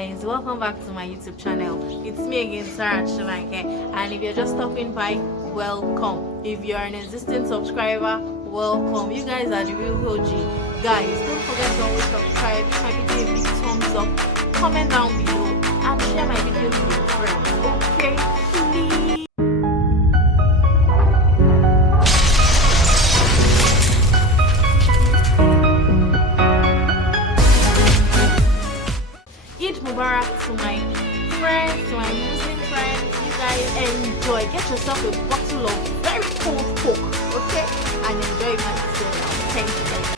guys, welcome back to my YouTube channel. It's me again, ZARON, and if you're just stopping by, welcome. If you're an existing subscriber, welcome. You guys are the real OG. Guys, don't forget to always subscribe, give my video a big thumbs up, comment down below, and share my videos with your friends, okay? Please. Eid Mubarak to my friends, to my Muslim friends. You guys enjoy. Get yourself a bottle of very cold Coke, okay? And enjoy my dinner. Thank you guys.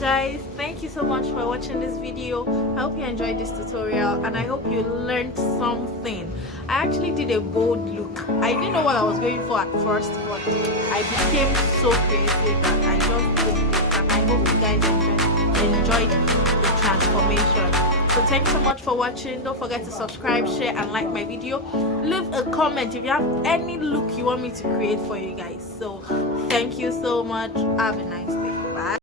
guys, thank you so much for watching this video. I hope you enjoyed this tutorial and I hope you learned something. I actually did a bold look. I didn't know what I was going for at first, but I became so creative that I just did this, and I hope you guys enjoyed the transformation. So thank you so much for watching. Don't forget to subscribe, share and like my video. Leave a comment if you have any look you want me to create for you guys. So thank you so much. Have a nice day. Bye.